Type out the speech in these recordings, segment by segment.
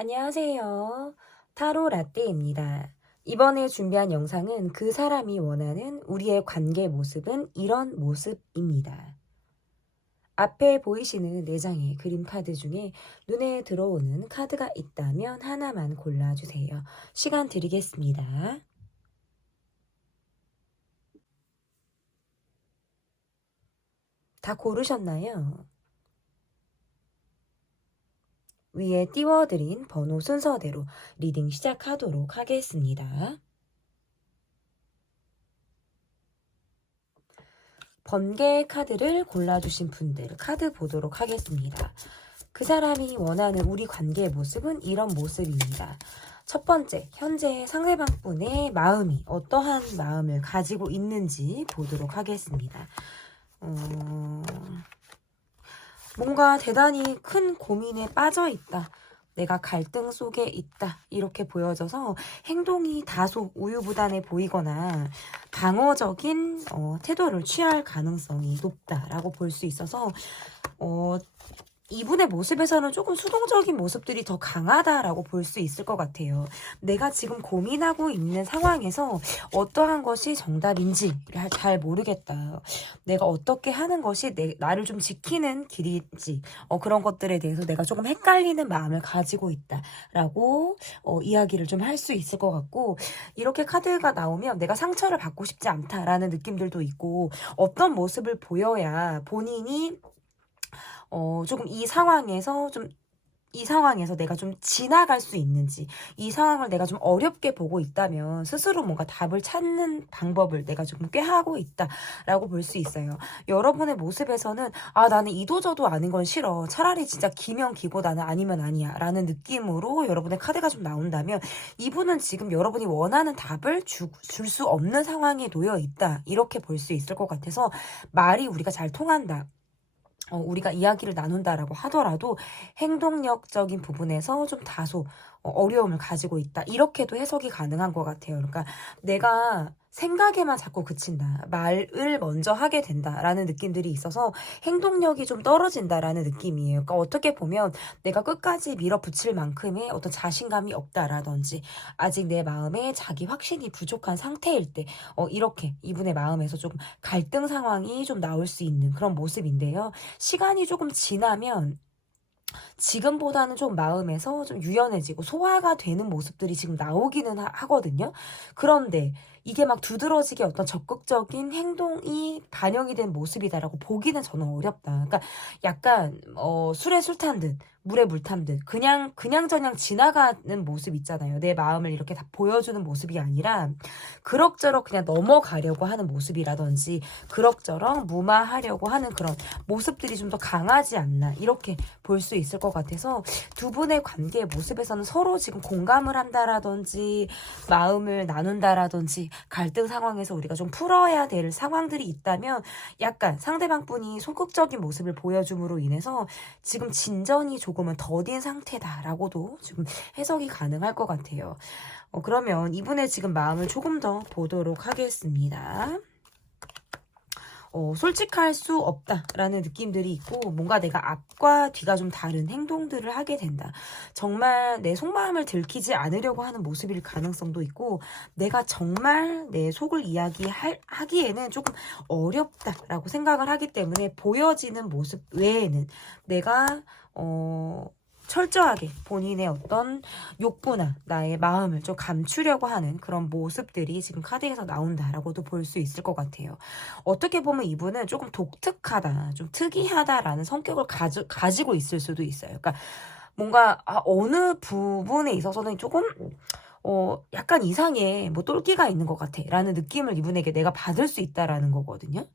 안녕하세요. 타로 라떼입니다. 이번에 준비한 영상은 그 사람이 원하는 우리의 관계 모습은 이런 모습입니다. 앞에 보이시는 4장의 그림 카드 중에 눈에 들어오는 카드가 있다면 하나만 골라주세요. 시간 드리겠습니다. 다 고르셨나요? 위에 띄워드린 번호 순서대로 리딩 시작하도록 하겠습니다. 번개 카드를 골라주신 분들 카드 보도록 하겠습니다. 그 사람이 원하는 우리 관계의 모습은 이런 모습입니다. 첫 번째, 현재 상대방분의 마음이 어떠한 마음을 가지고 있는지 보도록 하겠습니다. 뭔가 대단히 큰 고민에 빠져 있다. 내가 갈등 속에 있다. 이렇게 보여져서 행동이 다소 우유부단해 보이거나 방어적인 태도를 취할 가능성이 높다라고 볼 수 있어서 이분의 모습에서는 조금 수동적인 모습들이 더 강하다라고 볼 수 있을 것 같아요. 내가 지금 고민하고 있는 상황에서 어떠한 것이 정답인지를 잘 모르겠다. 내가 어떻게 하는 것이 나를 좀 지키는 길인지 그런 것들에 대해서 내가 조금 헷갈리는 마음을 가지고 있다라고 이야기를 좀 할 수 있을 것 같고, 이렇게 카드가 나오면 내가 상처를 받고 싶지 않다라는 느낌들도 있고, 어떤 모습을 보여야 본인이 조금 이 상황에서 내가 좀 지나갈 수 있는지, 이 상황을 내가 좀 어렵게 보고 있다면 스스로 뭔가 답을 찾는 방법을 내가 조금 꾀하고 있다라고 볼 수 있어요. 여러분의 모습에서는 나는 이도저도 아닌 건 싫어. 차라리 진짜 기면 기고 나는 아니면 아니야 라는 느낌으로 여러분의 카드가 좀 나온다면, 이분은 지금 여러분이 원하는 답을 줄 수 없는 상황에 놓여 있다, 이렇게 볼 수 있을 것 같아서 말이 우리가 잘 통한다, 우리가 이야기를 나눈다라고 하더라도 행동력적인 부분에서 좀 다소 어려움을 가지고 있다, 이렇게도 해석이 가능한 것 같아요. 그러니까 내가 생각에만 자꾸 그친다, 말을 먼저 하게 된다라는 느낌들이 있어서 행동력이 좀 떨어진다라는 느낌이에요. 그러니까 어떻게 보면 내가 끝까지 밀어붙일 만큼의 어떤 자신감이 없다라든지 아직 내 마음에 자기 확신이 부족한 상태일 때 이렇게 이분의 마음에서 조금 갈등 상황이 좀 나올 수 있는 그런 모습인데요. 시간이 조금 지나면 지금보다는 좀 마음에서 좀 유연해지고 소화가 되는 모습들이 지금 나오기는 하거든요. 그런데 이게 막 두드러지게 어떤 적극적인 행동이 반영이 된 모습이다라고 보기는 저는 어렵다. 그러니까 약간 술에 술 탄 듯, 물에 물 탄 듯, 그냥저냥 지나가는 모습 있잖아요. 내 마음을 이렇게 다 보여주는 모습이 아니라 그럭저럭 그냥 넘어가려고 하는 모습이라든지, 그럭저럭 무마하려고 하는 그런 모습들이 좀 더 강하지 않나, 이렇게 볼 수 있을 것 같아서 두 분의 관계의 모습에서는 서로 지금 공감을 한다라든지 마음을 나눈다라든지 갈등 상황에서 우리가 좀 풀어야 될 상황들이 있다면, 약간 상대방 분이 소극적인 모습을 보여줌으로 인해서 지금 진전이 조금은 더딘 상태다라고도 지금 해석이 가능할 것 같아요. 그러면 이분의 지금 마음을 조금 더 보도록 하겠습니다. 솔직할 수 없다라는 느낌들이 있고, 뭔가 내가 앞과 뒤가 좀 다른 행동들을 하게 된다. 정말 내 속마음을 들키지 않으려고 하는 모습일 가능성도 있고, 내가 정말 내 속을 이야기하기에는 조금 어렵다라고 생각을 하기 때문에 보여지는 모습 외에는 내가 철저하게 본인의 어떤 욕구나 나의 마음을 좀 감추려고 하는 그런 모습들이 지금 카드에서 나온다라고도 볼 수 있을 것 같아요. 어떻게 보면 이분은 조금 독특하다, 좀 특이하다라는 성격을 가지고 있을 수도 있어요. 그러니까 뭔가 어느 부분에 있어서는 조금 약간 이상해, 뭐 똘끼가 있는 것 같아 라는 느낌을 이분에게 내가 받을 수 있다라는 거거든요.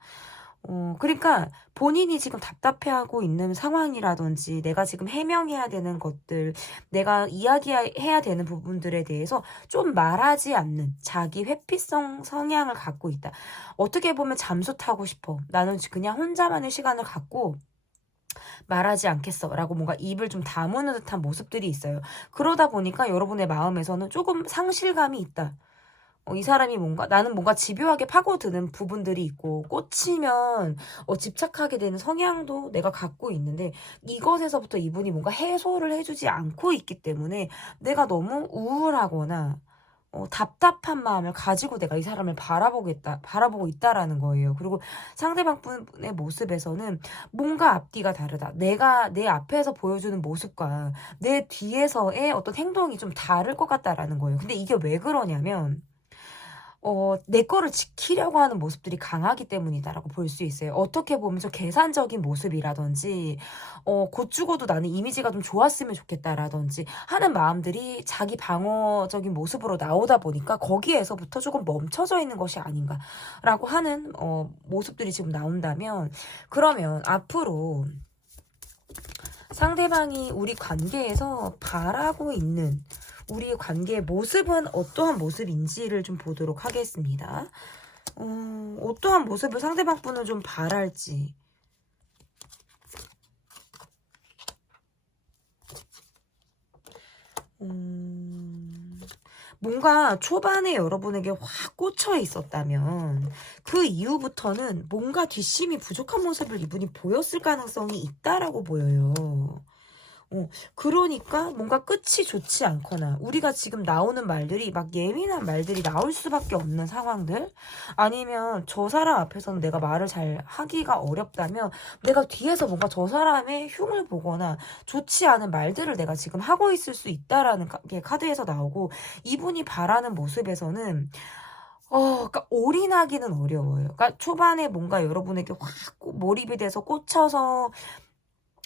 그러니까 본인이 지금 답답해하고 있는 상황이라든지 내가 지금 해명해야 되는 것들, 내가 이야기해야 되는 부분들에 대해서 좀 말하지 않는 자기 회피성 성향을 갖고 있다. 어떻게 보면 잠수 타고 싶어, 나는 그냥 혼자만의 시간을 갖고 말하지 않겠어 라고 뭔가 입을 좀 다무는 듯한 모습들이 있어요. 그러다 보니까 여러분의 마음에서는 조금 상실감이 있다, 이 사람이 나는 뭔가 집요하게 파고드는 부분들이 있고, 꽂히면 집착하게 되는 성향도 내가 갖고 있는데, 이것에서부터 이분이 뭔가 해소를 해주지 않고 있기 때문에 내가 너무 우울하거나 답답한 마음을 가지고 내가 이 사람을 바라보고 있다라는 거예요. 그리고 상대방 분의 모습에서는 뭔가 앞뒤가 다르다. 내가 내 앞에서 보여주는 모습과 내 뒤에서의 어떤 행동이 좀 다를 것 같다라는 거예요. 근데 이게 왜 그러냐면, 내 거를 지키려고 하는 모습들이 강하기 때문이다라고 볼 수 있어요. 어떻게 보면 좀 계산적인 모습이라든지, 곧 죽어도 나는 이미지가 좀 좋았으면 좋겠다라든지 하는 마음들이 자기 방어적인 모습으로 나오다 보니까 거기에서부터 조금 멈춰져 있는 것이 아닌가라고 하는, 모습들이 지금 나온다면, 그러면 앞으로 상대방이 우리 관계에서 바라고 있는 우리의 관계의 모습은 어떠한 모습인지를 좀 보도록 하겠습니다. 어떠한 모습을 상대방 분은 좀 바랄지. 뭔가 초반에 여러분에게 확 꽂혀 있었다면 그 이후부터는 뭔가 뒷심이 부족한 모습을 이분이 보였을 가능성이 있다라고 보여요. 그러니까 뭔가 끝이 좋지 않거나 우리가 지금 나오는 말들이 막 예민한 말들이 나올 수밖에 없는 상황들, 아니면 저 사람 앞에서는 내가 말을 잘 하기가 어렵다면 내가 뒤에서 뭔가 저 사람의 흉을 보거나 좋지 않은 말들을 내가 지금 하고 있을 수 있다라는 게 카드에서 나오고, 이분이 바라는 모습에서는 그러니까 올인하기는 어려워요. 그러니까 초반에 뭔가 여러분에게 확 몰입이 돼서 꽂혀서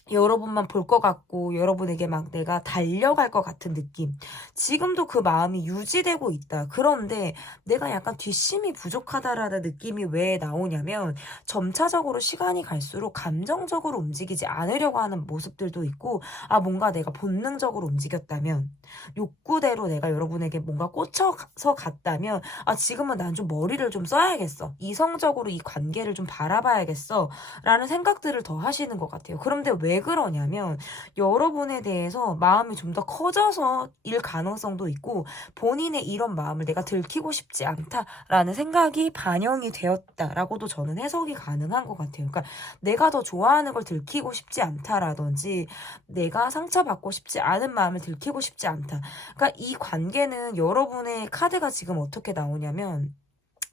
여러분만 볼 것 같고 여러분에게 막 내가 달려갈 것 같은 느낌, 지금도 그 마음이 유지되고 있다. 그런데 내가 약간 뒷심이 부족하다라는 느낌이 왜 나오냐면, 점차적으로 시간이 갈수록 감정적으로 움직이지 않으려고 하는 모습들도 있고, 뭔가 내가 본능적으로 움직였다면, 욕구대로 내가 여러분에게 뭔가 꽂혀서 갔다면, 지금은 난 좀 머리를 좀 써야겠어, 이성적으로 이 관계를 좀 바라봐야겠어 라는 생각들을 더 하시는 것 같아요. 그런데 왜 그러냐면, 여러분에 대해서 마음이 좀 더 커져서 일 가능성도 있고, 본인의 이런 마음을 내가 들키고 싶지 않다라는 생각이 반영이 되었다라고도 저는 해석이 가능한 것 같아요. 그러니까 내가 더 좋아하는 걸 들키고 싶지 않다라든지, 내가 상처받고 싶지 않은 마음을 들키고 싶지 않다. 그러니까 이 관계는, 여러분의 카드가 지금 어떻게 나오냐면,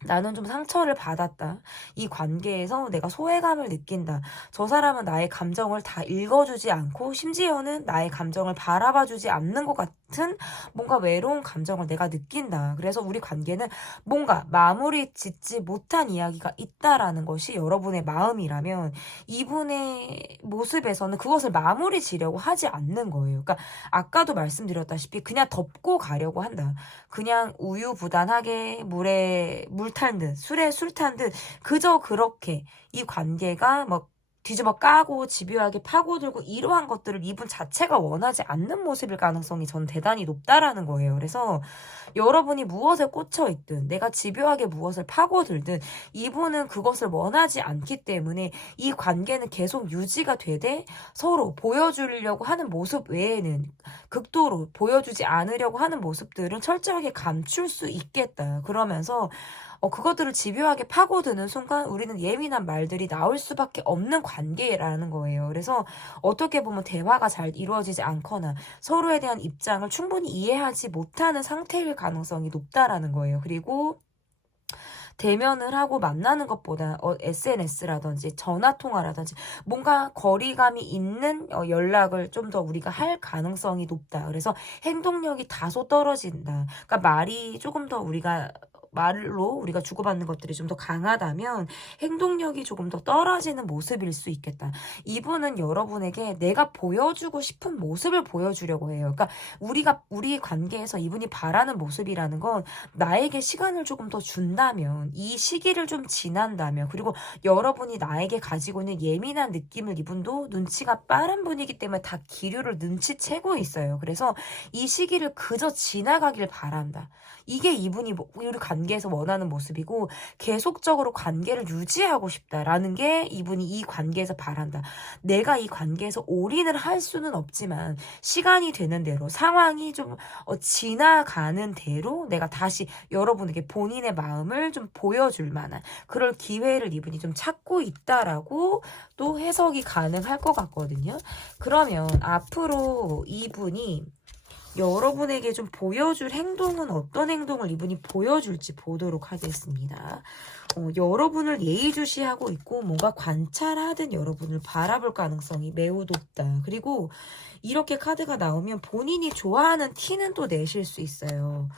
나는 좀 상처를 받았다, 이 관계에서 내가 소외감을 느낀다, 저 사람은 나의 감정을 다 읽어주지 않고 심지어는 나의 감정을 바라봐주지 않는 것 같은 뭔가 외로운 감정을 내가 느낀다. 그래서 우리 관계는 뭔가 마무리 짓지 못한 이야기가 있다라는 것이 여러분의 마음이라면, 이분의 모습에서는 그것을 마무리 지려고 하지 않는 거예요. 그러니까 아까도 말씀드렸다시피 그냥 덮고 가려고 한다. 그냥 우유부단하게 물에 물 탄 듯, 술에 술 탄 듯, 그저 그렇게 이 관계가 뭐 뒤집어 까고 집요하게 파고들고 이러한 것들을 이분 자체가 원하지 않는 모습일 가능성이 전 대단히 높다라는 거예요. 그래서 여러분이 무엇에 꽂혀 있든, 내가 집요하게 무엇을 파고들든, 이분은 그것을 원하지 않기 때문에 이 관계는 계속 유지가 되되, 서로 보여주려고 하는 모습 외에는, 극도로 보여주지 않으려고 하는 모습들은 철저하게 감출 수 있겠다. 그러면서 그것들을 집요하게 파고드는 순간 우리는 예민한 말들이 나올 수밖에 없는 관계라는 거예요. 그래서 어떻게 보면 대화가 잘 이루어지지 않거나 서로에 대한 입장을 충분히 이해하지 못하는 상태일 가능성이 높다라는 거예요. 그리고 대면을 하고 만나는 것보다 SNS라든지 전화통화라든지 뭔가 거리감이 있는 연락을 좀 더 우리가 할 가능성이 높다. 그래서 행동력이 다소 떨어진다. 그러니까 말이 조금 더 말로 우리가 주고받는 것들이 좀 더 강하다면 행동력이 조금 더 떨어지는 모습일 수 있겠다. 이분은 여러분에게 내가 보여주고 싶은 모습을 보여주려고 해요. 그러니까 우리 관계에서 이분이 바라는 모습이라는 건, 나에게 시간을 조금 더 준다면, 이 시기를 좀 지난다면, 그리고 여러분이 나에게 가지고 있는 예민한 느낌을 이분도 눈치가 빠른 분이기 때문에 다 기류를 눈치채고 있어요. 그래서 이 시기를 그저 지나가길 바란다. 이게 이분이 우리 관계 관계에서 원하는 모습이고 계속적으로 관계를 유지하고 싶다라는 게 이분이 이 관계에서 바란다. 내가 이 관계에서 올인을 할 수는 없지만 시간이 되는 대로 상황이 좀 지나가는 대로 내가 다시 여러분에게 본인의 마음을 좀 보여줄 만한 그럴 기회를 이분이 좀 찾고 있다라고 또 해석이 가능할 것 같거든요. 그러면 앞으로 이분이 여러분에게 좀 보여줄 행동은 어떤 행동을 이분이 보여줄지 보도록 하겠습니다. 여러분을 예의주시하고 있고 뭔가 관찰하듯 여러분을 바라볼 가능성이 매우 높다. 그리고 이렇게 카드가 나오면 본인이 좋아하는 티는 또 내실 수 있어요.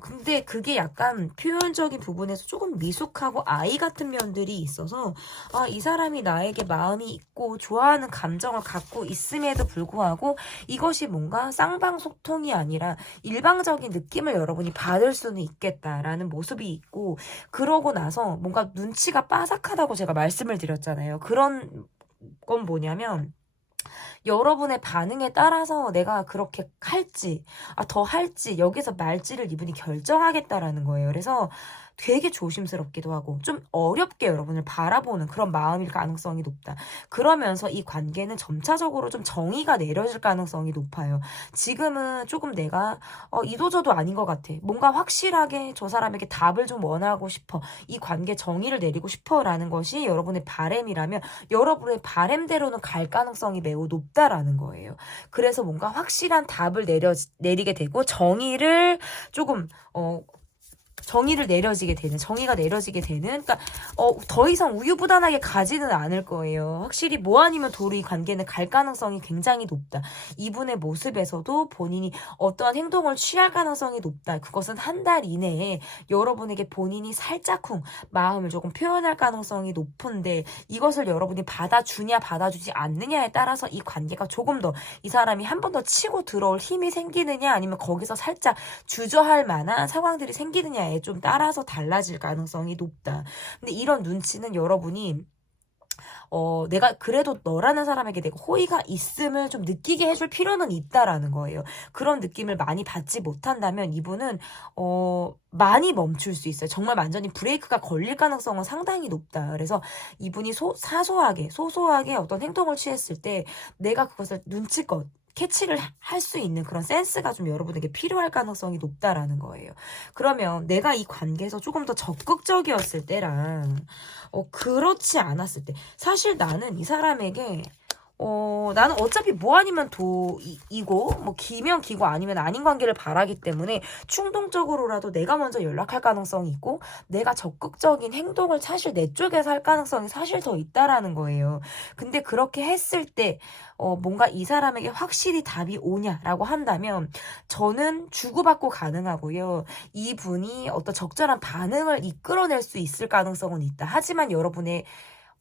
근데 그게 약간 표현적인 부분에서 조금 미숙하고 아이 같은 면들이 있어서, 아, 이 사람이 나에게 마음이 있고 좋아하는 감정을 갖고 있음에도 불구하고 이것이 뭔가 쌍방소통이 아니라 일방적인 느낌을 여러분이 받을 수는 있겠다라는 모습이 있고, 그러고 나서 뭔가 눈치가 빠삭하다고 제가 말씀을 드렸잖아요. 그런 건 뭐냐면, 여러분의 반응에 따라서 내가 그렇게 할지, 더 할지, 여기서 말지를 이분이 결정하겠다라는 거예요. 그래서 되게 조심스럽기도 하고 좀 어렵게 여러분을 바라보는 그런 마음일 가능성이 높다. 그러면서 이 관계는 점차적으로 좀 정의가 내려질 가능성이 높아요. 지금은 조금 내가 이도저도 아닌 것 같아. 뭔가 확실하게 저 사람에게 답을 좀 원하고 싶어. 이 관계 정의를 내리고 싶어라는 것이 여러분의 바램이라면 여러분의 바램대로는 갈 가능성이 매우 높다라는 거예요. 그래서 뭔가 확실한 답을 내리게 되고 정의가 내려지게 되는, 그러니까, 더 이상 우유부단하게 가지는 않을 거예요. 확실히 뭐 아니면 도로 이 관계는 갈 가능성이 굉장히 높다. 이분의 모습에서도 본인이 어떠한 행동을 취할 가능성이 높다. 그것은 한 달 이내에 여러분에게 본인이 살짝쿵 마음을 조금 표현할 가능성이 높은데 이것을 여러분이 받아주냐, 받아주지 않느냐에 따라서 이 관계가 조금 더 이 사람이 한 번 더 치고 들어올 힘이 생기느냐, 아니면 거기서 살짝 주저할 만한 상황들이 생기느냐에 좀 따라서 달라질 가능성이 높다. 근데 이런 눈치는 여러분이 내가 그래도 너라는 사람에게 내가 호의가 있음을 좀 느끼게 해줄 필요는 있다라는 거예요. 그런 느낌을 많이 받지 못한다면 이분은 많이 멈출 수 있어요. 정말 완전히 브레이크가 걸릴 가능성은 상당히 높다. 그래서 이분이 소소하게 어떤 행동을 취했을 때 내가 그것을 눈치껏 캐치를 할 수 있는 그런 센스가 좀 여러분에게 필요할 가능성이 높다라는 거예요. 그러면 내가 이 관계에서 조금 더 적극적이었을 때랑 그렇지 않았을 때, 사실 나는 이 사람에게 나는 어차피 뭐 아니면 도이고 뭐 기면 기고 아니면 아닌 관계를 바라기 때문에 충동적으로라도 내가 먼저 연락할 가능성이 있고 내가 적극적인 행동을 사실 내 쪽에서 할 가능성이 사실 더 있다라는 거예요. 근데 그렇게 했을 때 뭔가 이 사람에게 확실히 답이 오냐라고 한다면 저는 주고받고 가능하고요. 이분이 어떤 적절한 반응을 이끌어낼 수 있을 가능성은 있다. 하지만 여러분의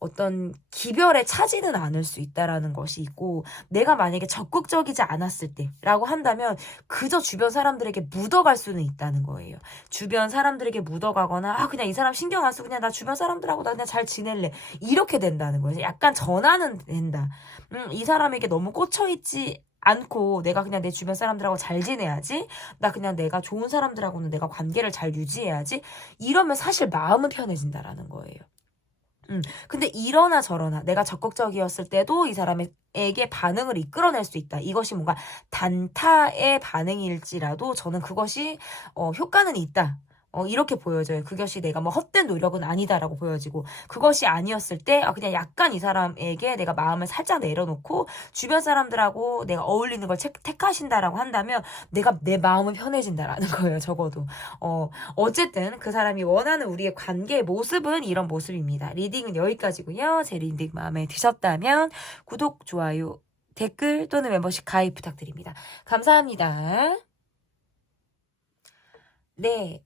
어떤 기별에 차지는 않을 수 있다라는 것이 있고, 내가 만약에 적극적이지 않았을 때라고 한다면 그저 주변 사람들에게 묻어갈 수는 있다는 거예요. 주변 사람들에게 묻어가거나 그냥 이 사람 신경 안 쓰고 그냥 나 주변 사람들하고 나 그냥 잘 지낼래, 이렇게 된다는 거예요. 약간 전환은 된다. 이 사람에게 너무 꽂혀있지 않고 내가 그냥 내 주변 사람들하고 잘 지내야지, 나 그냥 내가 좋은 사람들하고는 내가 관계를 잘 유지해야지, 이러면 사실 마음은 편해진다라는 거예요. 근데 이러나 저러나 내가 적극적이었을 때도 이 사람에게 반응을 이끌어낼 수 있다. 이것이 뭔가 단타의 반응일지라도 저는 그것이 효과는 있다. 이렇게 보여져요. 그것이 내가 뭐 헛된 노력은 아니다라고 보여지고, 그것이 아니었을 때 그냥 약간 이 사람에게 내가 마음을 살짝 내려놓고 주변 사람들하고 내가 어울리는 걸 택하신다라고 한다면 내가 내 마음은 편해진다라는 거예요. 적어도 어쨌든 그 사람이 원하는 우리의 관계의 모습은 이런 모습입니다. 리딩은 여기까지고요. 제 리딩 마음에 드셨다면 구독, 좋아요, 댓글 또는 멤버십 가입 부탁드립니다. 감사합니다. 네,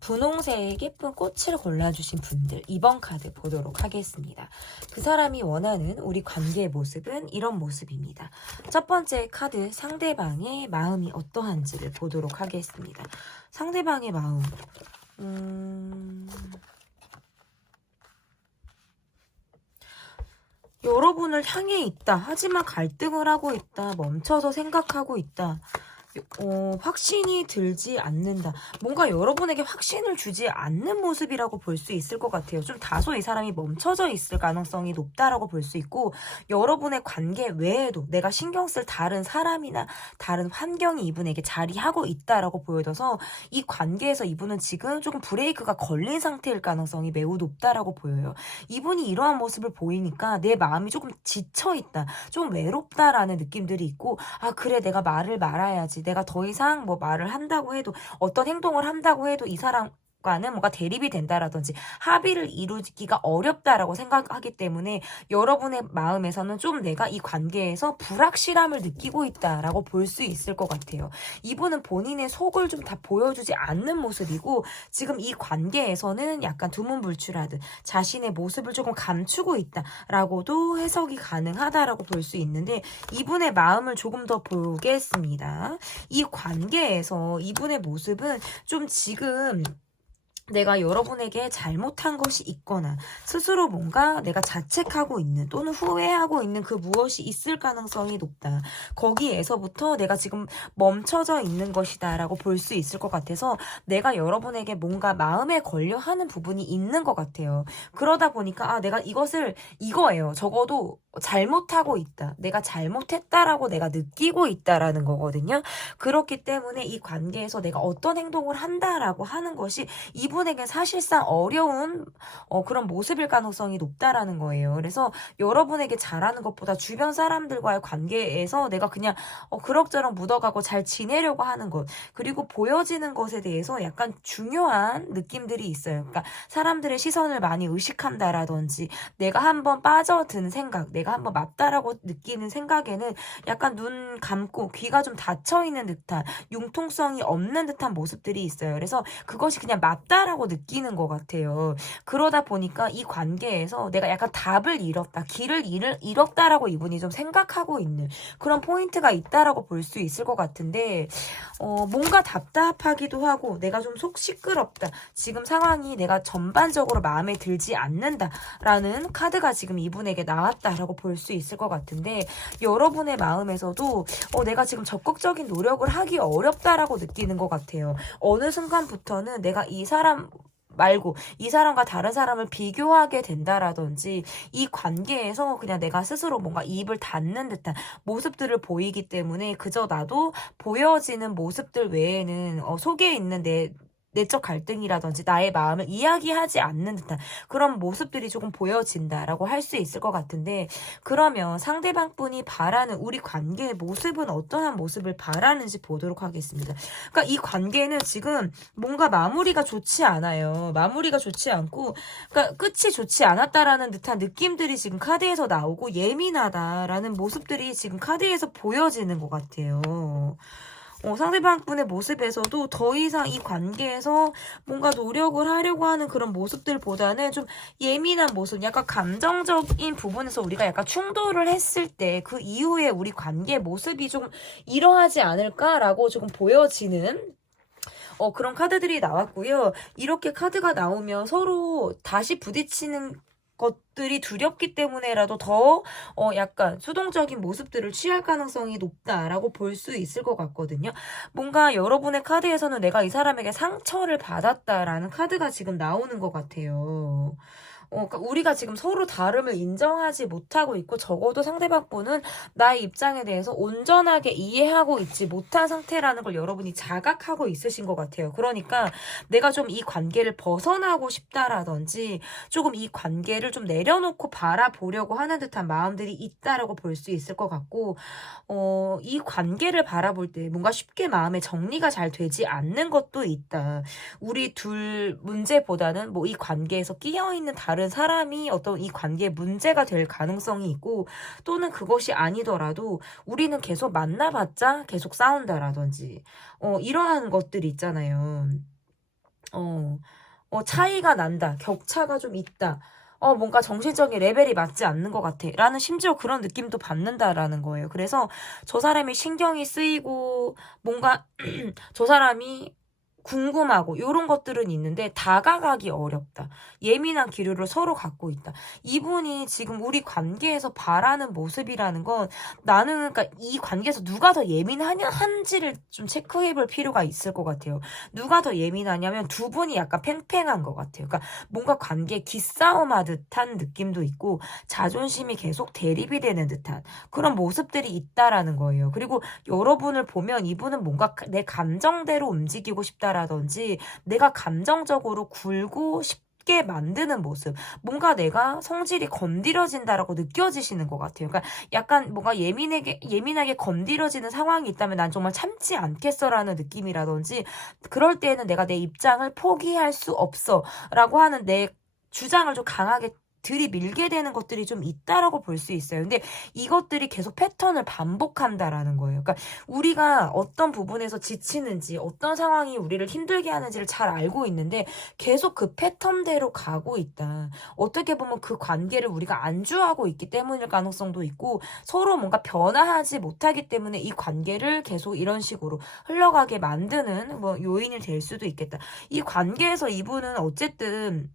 분홍색 예쁜 꽃을 골라주신 분들, 이번 카드 보도록 하겠습니다. 그 사람이 원하는 우리 관계의 모습은 이런 모습입니다. 첫 번째 카드, 상대방의 마음이 어떠한지를 보도록 하겠습니다. 상대방의 마음, 여러분을 향해 있다. 하지만 갈등을 하고 있다. 멈춰서 생각하고 있다. 확신이 들지 않는다. 뭔가 여러분에게 확신을 주지 않는 모습이라고 볼 수 있을 것 같아요. 좀 다소 이 사람이 멈춰져 있을 가능성이 높다라고 볼 수 있고, 여러분의 관계 외에도 내가 신경 쓸 다른 사람이나 다른 환경이 이분에게 자리하고 있다라고 보여져서 이 관계에서 이분은 지금 조금 브레이크가 걸린 상태일 가능성이 매우 높다라고 보여요. 이분이 이러한 모습을 보이니까 내 마음이 조금 지쳐 있다, 좀 외롭다라는 느낌들이 있고, 아 그래 내가 말을 말아야지. 내가 더 이상 뭐 말을 한다고 해도, 어떤 행동을 한다고 해도 이 사람과는 뭔가 대립이 된다라든지 합의를 이루기가 어렵다라고 생각하기 때문에 여러분의 마음에서는 좀 내가 이 관계에서 불확실함을 느끼고 있다라고 볼 수 있을 것 같아요. 이분은 본인의 속을 좀 다 보여주지 않는 모습이고, 지금 이 관계에서는 약간 두문불출하듯 자신의 모습을 조금 감추고 있다라고도 해석이 가능하다라고 볼 수 있는데, 이분의 마음을 조금 더 보겠습니다. 이 관계에서 이분의 모습은 좀 지금 내가 여러분에게 잘못한 것이 있거나 스스로 뭔가 내가 자책하고 있는 또는 후회하고 있는 그 무엇이 있을 가능성이 높다. 거기에서부터 내가 지금 멈춰져 있는 것이다 라고 볼 수 있을 것 같아서 내가 여러분에게 뭔가 마음에 걸려 하는 부분이 있는 것 같아요. 그러다 보니까 내가 이거예요. 적어도 잘못하고 있다. 내가 잘못했다라고 내가 느끼고 있다라는 거거든요. 그렇기 때문에 이 관계에서 내가 어떤 행동을 한다라고 하는 것이 이분에게 사실상 어려운 그런 모습일 가능성이 높다라는 거예요. 그래서 여러분에게 잘하는 것보다 주변 사람들과의 관계에서 내가 그냥 그럭저럭 묻어가고 잘 지내려고 하는 것, 그리고 보여지는 것에 대해서 약간 중요한 느낌들이 있어요. 그러니까 사람들의 시선을 많이 의식한다라든지, 내가 한번 빠져든 생각, 내가 한번 맞다라고 느끼는 생각에는 약간 눈 감고 귀가 좀 닫혀있는 듯한, 융통성이 없는 듯한 모습들이 있어요. 그래서 그것이 그냥 맞다라고 느끼는 것 같아요. 그러다 보니까 이 관계에서 내가 약간 답을 잃었다, 길을 잃었다라고 이분이 좀 생각하고 있는 그런 포인트가 있다라고 볼 수 있을 것 같은데, 뭔가 답답하기도 하고 내가 좀 속 시끄럽다, 지금 상황이 내가 전반적으로 마음에 들지 않는다라는 카드가 지금 이분에게 나왔다라고 볼 수 있을 것 같은데, 여러분의 마음에서도 내가 지금 적극적인 노력을 하기 어렵다라고 느끼는 것 같아요. 어느 순간부터는 내가 이 사람 말고 이 사람과 다른 사람을 비교하게 된다라든지, 이 관계에서 그냥 내가 스스로 뭔가 입을 닫는 듯한 모습들을 보이기 때문에 그저 나도 보여지는 모습들 외에는 속에 있는 내적 갈등이라든지 나의 마음을 이야기하지 않는 듯한 그런 모습들이 조금 보여진다라고 할 수 있을 것 같은데, 그러면 상대방 분이 바라는 우리 관계의 모습은 어떠한 모습을 바라는지 보도록 하겠습니다. 그러니까 이 관계는 지금 뭔가 마무리가 좋지 않아요. 마무리가 좋지 않고, 그러니까 끝이 좋지 않았다라는 듯한 느낌들이 지금 카드에서 나오고, 예민하다라는 모습들이 지금 카드에서 보여지는 것 같아요. 상대방 분의 모습에서도 더 이상 이 관계에서 뭔가 노력을 하려고 하는 그런 모습들보다는 좀 예민한 모습, 약간 감정적인 부분에서 우리가 약간 충돌을 했을 때 그 이후에 우리 관계의 모습이 좀 이러하지 않을까라고 조금 보여지는 그런 카드들이 나왔고요. 이렇게 카드가 나오면 서로 다시 부딪히는 것들이 두렵기 때문에라도 더 약간 수동적인 모습들을 취할 가능성이 높다라고 볼 수 있을 것 같거든요. 뭔가 여러분의 카드에서는 내가 이 사람에게 상처를 받았다라는 카드가 지금 나오는 것 같아요. 그러니까 우리가 지금 서로 다름을 인정하지 못하고 있고, 적어도 상대방 분은 나의 입장에 대해서 온전하게 이해하고 있지 못한 상태라는 걸 여러분이 자각하고 있으신 것 같아요. 그러니까 내가 좀 이 관계를 벗어나고 싶다라든지, 조금 이 관계를 좀 내려놓고 바라보려고 하는 듯한 마음들이 있다라고 볼 수 있을 것 같고, 이 관계를 바라볼 때 뭔가 쉽게 마음의 정리가 잘 되지 않는 것도 있다. 우리 둘 문제보다는 뭐 이 관계에서 끼어있는 다른 사람이 어떤 이 관계에 문제가 될 가능성이 있고, 또는 그것이 아니더라도 우리는 계속 만나봤자 계속 싸운다라든지 이러한 것들이 있잖아요. 차이가 난다, 격차가 좀 있다, 뭔가 정신적인 레벨이 맞지 않는 것 같아 라는, 심지어 그런 느낌도 받는다라는 거예요. 그래서 저 사람이 신경이 쓰이고, 뭔가 저 사람이 궁금하고 요런 것들은 있는데 다가가기 어렵다. 예민한 기류를 서로 갖고 있다. 이분이 지금 우리 관계에서 바라는 모습이라는 건 나는 그러니까 이 관계에서 누가 더 예민한지를 좀 체크해 볼 필요가 있을 것 같아요. 누가 더 예민하냐면 두 분이 약간 팽팽한 것 같아요. 그러니까 뭔가 관계 기싸움하듯한 느낌도 있고 자존심이 계속 대립이 되는 듯한 그런 모습들이 있다라는 거예요. 그리고 여러분을 보면 이분은 뭔가 내 감정대로 움직이고 싶다라든지 내가 감정적으로 굴고 싶게 만드는 모습, 뭔가 내가 성질이 건드려진다라고 느껴지시는 것 같아요. 그러니까 약간 뭔가 예민하게 건드려지는 상황이 있다면 난 정말 참지 않겠어라는 느낌이라든지 그럴 때에는 내가 내 입장을 포기할 수 없어라고 하는 내 주장을 좀 강하게 들이밀게 되는 것들이 좀 있다라고 볼 수 있어요. 근데 이것들이 계속 패턴을 반복한다라는 거예요. 그러니까 우리가 어떤 부분에서 지치는지 어떤 상황이 우리를 힘들게 하는지를 잘 알고 있는데 계속 그 패턴대로 가고 있다. 어떻게 보면 그 관계를 우리가 안주하고 있기 때문일 가능성도 있고 서로 뭔가 변화하지 못하기 때문에 이 관계를 계속 이런 식으로 흘러가게 만드는 뭐 요인이 될 수도 있겠다. 이 관계에서 이분은 어쨌든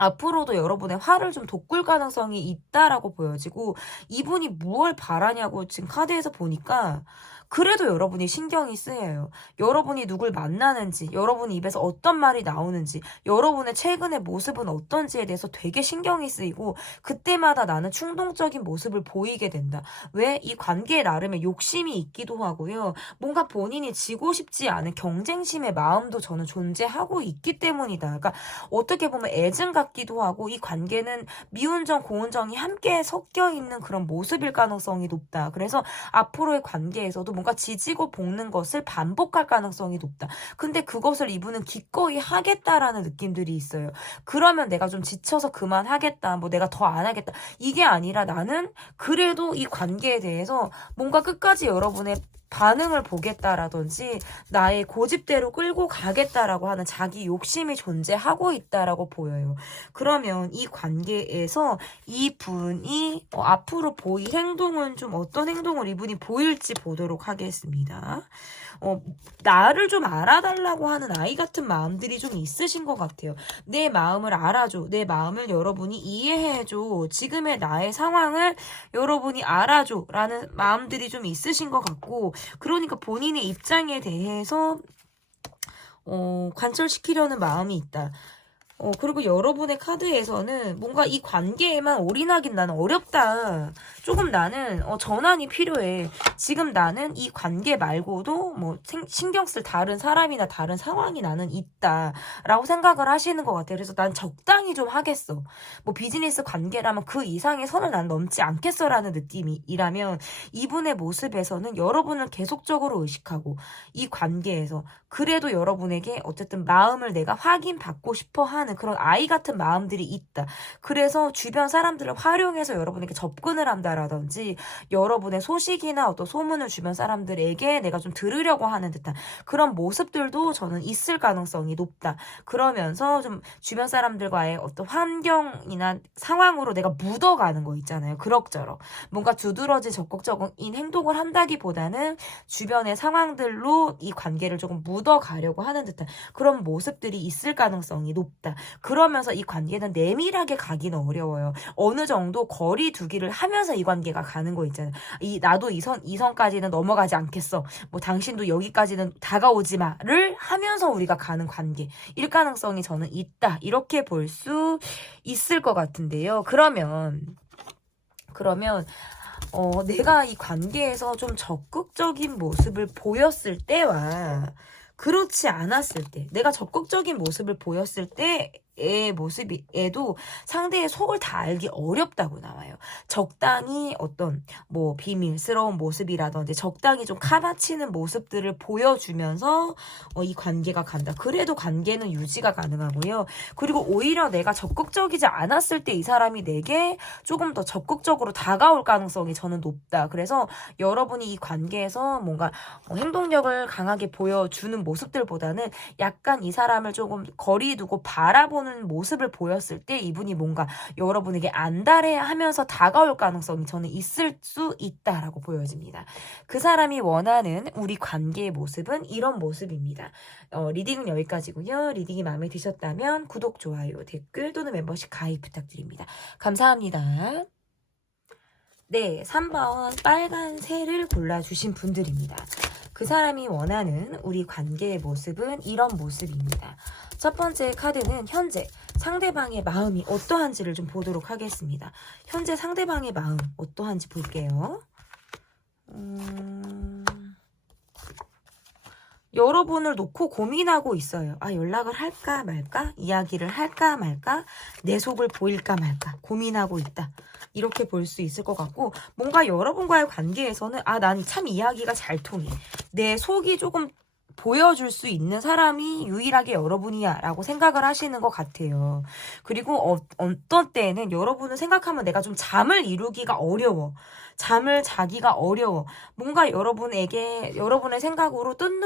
앞으로도 여러분의 화를 좀 돋굴 가능성이 있다라고 보여지고 이분이 무엇을 바라냐고 지금 카드에서 보니까 그래도 여러분이 신경이 쓰여요. 여러분이 누굴 만나는지, 여러분 입에서 어떤 말이 나오는지, 여러분의 최근의 모습은 어떤지에 대해서 되게 신경이 쓰이고 그때마다 나는 충동적인 모습을 보이게 된다. 왜? 이 관계에 나름의 욕심이 있기도 하고요. 뭔가 본인이 지고 싶지 않은 경쟁심의 마음도 저는 존재하고 있기 때문이다. 그러니까 어떻게 보면 애증 같기도 하고 이 관계는 미운정, 고운정이 함께 섞여 있는 그런 모습일 가능성이 높다. 그래서 앞으로의 관계에서도 뭔가 지지고 볶는 것을 반복할 가능성이 높다. 근데 그것을 이분은 기꺼이 하겠다라는 느낌들이 있어요. 그러면 내가 좀 지쳐서 그만하겠다. 뭐 내가 더 안 하겠다. 이게 아니라 나는 그래도 이 관계에 대해서 뭔가 끝까지 여러분의 반응을 보겠다라든지 나의 고집대로 끌고 가겠다라고 하는 자기 욕심이 존재하고 있다라고 보여요. 그러면 이 관계에서 이분이 앞으로 보일 행동은 좀 어떤 행동을 이분이 보일지 보도록 하겠습니다. 나를 좀 알아달라고 하는 아이 같은 마음들이 좀 있으신 것 같아요. 내 마음을 알아줘. 내 마음을 여러분이 이해해줘. 지금의 나의 상황을 여러분이 알아줘. 라는 마음들이 좀 있으신 것 같고 그러니까 본인의 입장에 대해서 관철시키려는 마음이 있다. 그리고 여러분의 카드에서는 뭔가 이 관계에만 올인하긴 나는 어렵다. 조금 나는 전환이 필요해. 지금 나는 이 관계 말고도 뭐 신경 쓸 다른 사람이나 다른 상황이 나는 있다라고 생각을 하시는 것 같아요. 그래서 난 적당히 좀 하겠어. 뭐 비즈니스 관계라면 그 이상의 선을 난 넘지 않겠어라는 느낌이라면 이분의 모습에서는 여러분을 계속적으로 의식하고 이 관계에서 그래도 여러분에게 어쨌든 마음을 내가 확인받고 싶어 하는 그런 아이 같은 마음들이 있다. 그래서 주변 사람들을 활용해서 여러분에게 접근을 한다라든지 여러분의 소식이나 어떤 소문을 주변 사람들에게 내가 좀 들으려고 하는 듯한 그런 모습들도 저는 있을 가능성이 높다. 그러면서 좀 주변 사람들과의 어떤 환경이나 상황으로 내가 묻어가는 거 있잖아요. 그럭저럭. 뭔가 두드러진 적극적인 행동을 한다기보다는 주변의 상황들로 이 관계를 조금 묻어가려고 하는 듯한 그런 모습들이 있을 가능성이 높다. 그러면서 이 관계는 내밀하게 가기는 어려워요. 어느 정도 거리 두기를 하면서 이 관계가 가는 거 있잖아요. 나도 이 선까지는 넘어가지 않겠어. 뭐 당신도 여기까지는 다가오지 마를 하면서 우리가 가는 관계일 가능성이 저는 있다. 이렇게 볼 수 있을 것 같은데요. 그러면 내가 이 관계에서 좀 적극적인 모습을 보였을 때와 그렇지 않았을 때, 내가 적극적인 모습을 보였을 때의 모습에도 상대의 속을 다 알기 어렵다고 나와요. 적당히 어떤 뭐 비밀스러운 모습이라든지 적당히 좀 카바치는 모습들을 보여주면서 이 관계가 간다. 그래도 관계는 유지가 가능하고요. 그리고 오히려 내가 적극적이지 않았을 때 이 사람이 내게 조금 더 적극적으로 다가올 가능성이 저는 높다. 그래서 여러분이 이 관계에서 뭔가 행동력을 강하게 보여주는 모습들보다는 약간 이 사람을 조금 거리 두고 바라보는 이런 모습을 보였을 때 이분이 뭔가 여러분에게 안달해하면서 다가올 가능성이 저는 있을 수 있다라고 보여집니다. 그 사람이 원하는 우리 관계의 모습은 이런 모습입니다. 리딩은 여기까지고요. 리딩이 마음에 드셨다면 구독, 좋아요, 댓글 또는 멤버십 가입 부탁드립니다. 감사합니다. 네, 3번 빨간 새를 골라주신 분들입니다. 그 사람이 원하는 우리 관계의 모습은 이런 모습입니다. 첫 번째 카드는 현재 상대방의 마음이 어떠한지를 좀 보도록 하겠습니다. 현재 상대방의 마음 어떠한지 볼게요. 여러분을 놓고 고민하고 있어요. 아, 연락을 할까 말까? 이야기를 할까 말까? 내 속을 보일까 말까? 고민하고 있다. 이렇게 볼 수 있을 것 같고, 뭔가 여러분과의 관계에서는 아, 난 참 이야기가 잘 통해. 내 속이 조금 보여줄 수 있는 사람이 유일하게 여러분이야 라고 생각을 하시는 것 같아요. 그리고 어떤 때에는 여러분을 생각하면 내가 좀 잠을 이루기가 어려워. 잠을 자기가 어려워. 뭔가 여러분의 생각으로 눈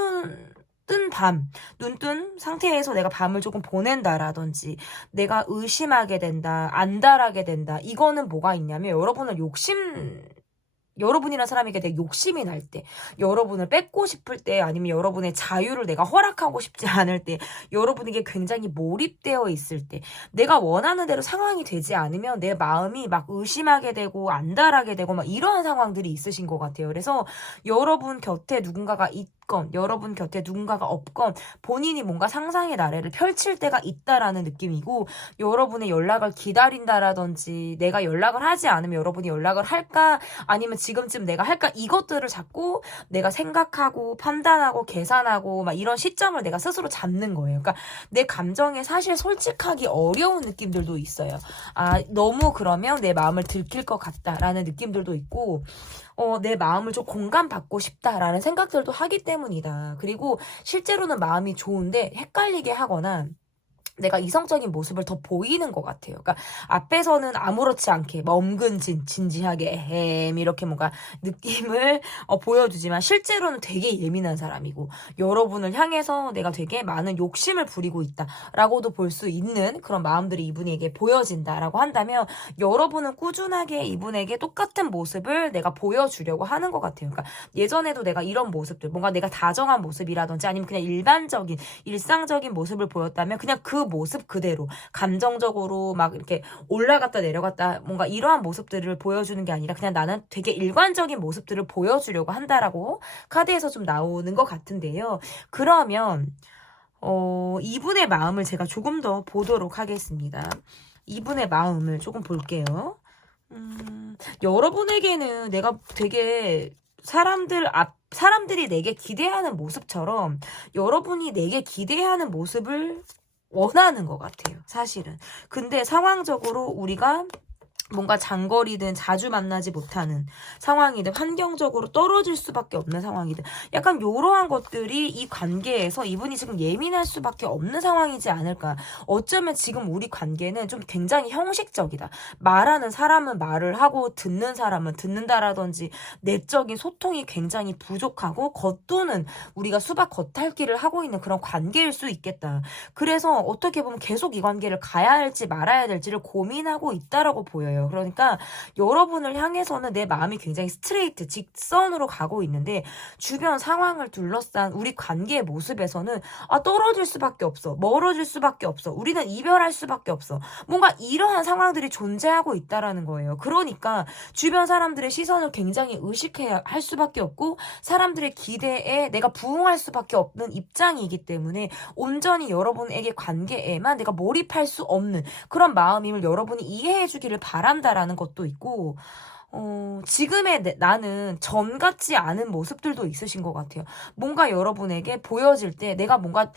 뜬 상태에서 내가 밤을 조금 보낸다라든지, 내가 의심하게 된다, 안달하게 된다. 이거는 뭐가 있냐면 여러분이란 사람에게 되게 욕심이 날 때, 여러분을 뺏고 싶을 때, 아니면 여러분의 자유를 내가 허락하고 싶지 않을 때, 여러분에게 굉장히 몰입되어 있을 때, 내가 원하는 대로 상황이 되지 않으면 내 마음이 막 의심하게 되고 안달하게 되고 막 이러한 상황들이 있으신 것 같아요. 그래서 여러분 곁에 누군가가 있건 여러분 곁에 누군가가 없건 본인이 뭔가 상상의 나래를 펼칠 때가 있다라는 느낌이고, 여러분의 연락을 기다린다라든지, 내가 연락을 하지 않으면 여러분이 연락을 할까, 아니면 지금쯤 내가 할까, 이것들을 자꾸 내가 생각하고 판단하고 계산하고 막 이런 시점을 내가 스스로 잡는 거예요. 그러니까 내 감정에 사실 솔직하기 어려운 느낌들도 있어요. 아, 너무 그러면 내 마음을 들킬 것 같다라는 느낌들도 있고, 내 마음을 좀 공감받고 싶다라는 생각들도 하기 때문이다. 그리고 실제로는 마음이 좋은데 헷갈리게 하거나 내가 이성적인 모습을 더 보이는 것 같아요. 그러니까 앞에서는 아무렇지 않게 진지하게 이렇게 뭔가 느낌을 보여주지만 실제로는 되게 예민한 사람이고, 여러분을 향해서 내가 되게 많은 욕심을 부리고 있다라고도 볼 수 있는 그런 마음들이 이분에게 보여진다라고 한다면, 여러분은 꾸준하게 이분에게 똑같은 모습을 내가 보여주려고 하는 것 같아요. 그러니까 예전에도 내가 이런 모습들, 뭔가 내가 다정한 모습이라든지 아니면 그냥 일반적인 일상적인 모습을 보였다면 그냥 그 모습 그대로 감정적으로 막 이렇게 올라갔다 내려갔다 뭔가 이러한 모습들을 보여주는 게 아니라 그냥 나는 되게 일관적인 모습들을 보여주려고 한다라고 카드에서 좀 나오는 것 같은데요. 그러면 이분의 마음을 제가 조금 더 보도록 하겠습니다. 이분의 마음을 조금 볼게요. 여러분에게는 내가 되게 사람들이 내게 기대하는 모습처럼 여러분이 내게 기대하는 모습을 원하는 것 같아요, 사실은. 근데 상황적으로 우리가 뭔가 장거리든 자주 만나지 못하는 상황이든 환경적으로 떨어질 수밖에 없는 상황이든 약간 이러한 것들이 이 관계에서 이분이 지금 예민할 수밖에 없는 상황이지 않을까. 어쩌면 지금 우리 관계는 좀 굉장히 형식적이다. 말하는 사람은 말을 하고 듣는 사람은 듣는다라든지 내적인 소통이 굉장히 부족하고 겉도는 우리가 수박 겉핥기를 하고 있는 그런 관계일 수 있겠다. 그래서 어떻게 보면 계속 이 관계를 가야 할지 말아야 될지를 고민하고 있다라고 보여요. 그러니까 여러분을 향해서는 내 마음이 굉장히 스트레이트, 직선으로 가고 있는데 주변 상황을 둘러싼 우리 관계의 모습에서는 아, 떨어질 수밖에 없어. 멀어질 수밖에 없어. 우리는 이별할 수밖에 없어. 뭔가 이러한 상황들이 존재하고 있다라는 거예요. 그러니까 주변 사람들의 시선을 굉장히 의식해야 할 수밖에 없고 사람들의 기대에 내가 부응할 수밖에 없는 입장이기 때문에 온전히 여러분에게 관계에만 내가 몰입할 수 없는 그런 마음임을 여러분이 이해해 주기를 바란다라는 것도 있고, 지금의 나는 전 같지 않은 모습들도 있으신 것 같아요. 뭔가 여러분에게 보여질 때 내가 뭔가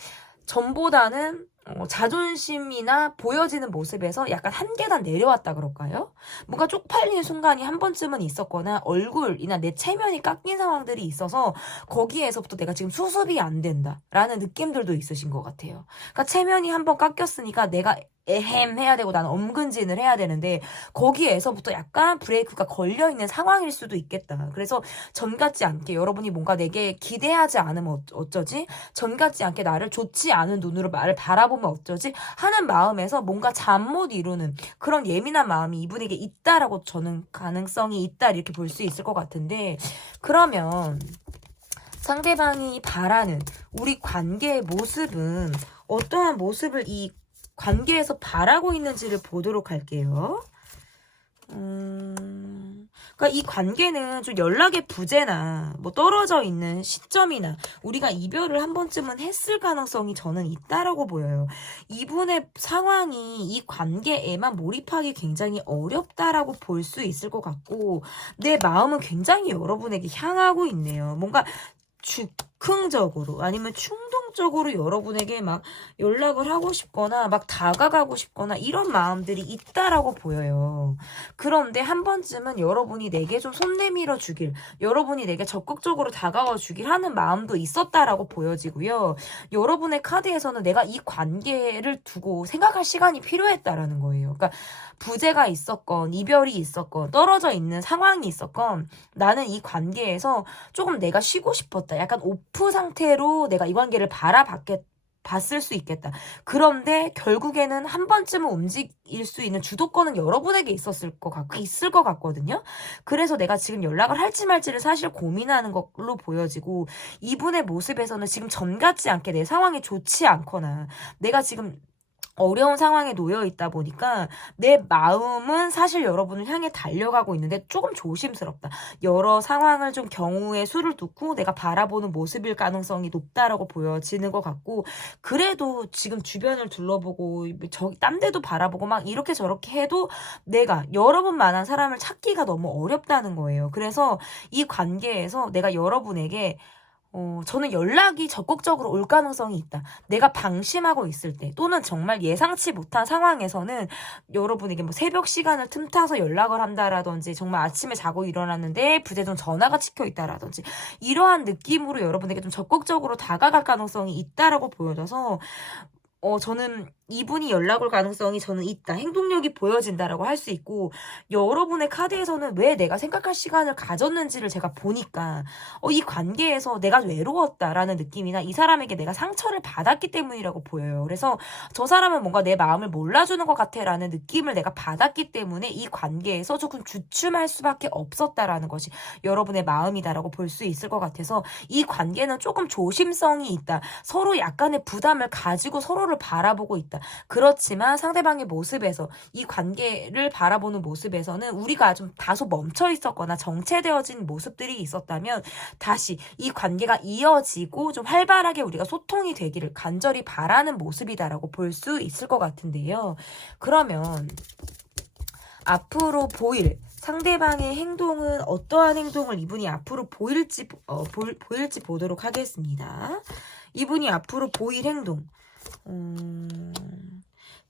전보다는 자존심이나 보여지는 모습에서 약간 한 계단 내려왔다 그럴까요? 뭔가 쪽팔리는 순간이 한 번쯤은 있었거나 얼굴이나 내 체면이 깎인 상황들이 있어서 거기에서부터 내가 지금 수습이 안 된다라는 느낌들도 있으신 것 같아요. 그러니까 체면이 한 번 깎였으니까 내가 해야 되고 나는 엄근진을 해야 되는데 거기에서부터 약간 브레이크가 걸려있는 상황일 수도 있겠다. 그래서 전 같지 않게 여러분이 뭔가 내게 기대하지 않으면 어쩌지? 전 같지 않게 나를 좋지 않은 눈으로 나를 바라보고 바라보면 어쩌지? 하는 마음에서 뭔가 잠 못 이루는 그런 예민한 마음이 이분에게 있다라고 저는 가능성이 있다 이렇게 볼 수 있을 것 같은데, 그러면 상대방이 바라는 우리 관계의 모습은 어떠한 모습을 이 관계에서 바라고 있는지를 보도록 할게요. 그러니까 이 관계는 좀 연락의 부재나 뭐 떨어져 있는 시점이나 우리가 이별을 한 번쯤은 했을 가능성이 저는 있다라고 보여요. 이분의 상황이 이 관계에만 몰입하기 굉장히 어렵다라고 볼 수 있을 것 같고, 내 마음은 굉장히 여러분에게 향하고 있네요. 뭔가 즉흥적으로 아니면 충동적으로 여러분에게 막 연락을 하고 싶거나 막 다가가고 싶거나 이런 마음들이 있다라고 보여요. 그런데 한 번쯤은 여러분이 내게 좀 손 내밀어 주길, 여러분이 내게 적극적으로 다가와 주길 하는 마음도 있었다라고 보여지고요. 여러분의 카드에서는 내가 이 관계를 두고 생각할 시간이 필요했다라는 거예요. 그러니까 부재가 있었건 이별이 있었건 떨어져 있는 상황이 있었건 나는 이 관계에서 조금 내가 쉬고 싶었다. 약간 오프 상태로 내가 이 관계를 봤을 수 있겠다. 그런데 결국에는 한 번쯤은 움직일 수 있는 주도권은 여러분에게 있을 것 같거든요. 그래서 내가 지금 연락을 할지 말지를 사실 고민하는 걸로 보여지고, 이분의 모습에서는 지금 전 같지 않게 내 상황이 좋지 않거나 내가 지금 어려운 상황에 놓여 있다 보니까 내 마음은 사실 여러분을 향해 달려가고 있는데 조금 조심스럽다. 여러 상황을 좀 경우의 수를 두고 내가 바라보는 모습일 가능성이 높다라고 보여지는 것 같고, 그래도 지금 주변을 둘러보고 저기 딴 데도 바라보고 막 이렇게 저렇게 해도 내가 여러분만한 사람을 찾기가 너무 어렵다는 거예요. 그래서 이 관계에서 내가 여러분에게 저는 연락이 적극적으로 올 가능성이 있다. 내가 방심하고 있을 때 또는 정말 예상치 못한 상황에서는 여러분에게 뭐 새벽 시간을 틈타서 연락을 한다라든지, 정말 아침에 자고 일어났는데 부재중 전화가 찍혀 있다라든지, 이러한 느낌으로 여러분에게 좀 적극적으로 다가갈 가능성이 있다라고 보여져서 저는 이분이 연락 올 가능성이 저는 있다. 행동력이 보여진다라고 할 수 있고, 여러분의 카드에서는 왜 내가 생각할 시간을 가졌는지를 제가 보니까 이 관계에서 내가 외로웠다라는 느낌이나 이 사람에게 내가 상처를 받았기 때문이라고 보여요. 그래서 저 사람은 뭔가 내 마음을 몰라주는 것 같아라는 느낌을 내가 받았기 때문에 이 관계에서 조금 주춤할 수밖에 없었다라는 것이 여러분의 마음이다라고 볼 수 있을 것 같아서, 이 관계는 조금 조심성이 있다. 서로 약간의 부담을 가지고 서로를 바라보고 있다. 그렇지만 상대방의 모습에서, 이 관계를 바라보는 모습에서는 우리가 좀 다소 멈춰 있었거나 정체되어진 모습들이 있었다면 다시 이 관계가 이어지고 좀 활발하게 우리가 소통이 되기를 간절히 바라는 모습이다라고 볼 수 있을 것 같은데요. 그러면 앞으로 보일 상대방의 행동은 어떠한 행동을 이분이 앞으로 보일지 보도록 하겠습니다. 이분이 앞으로 보일 행동.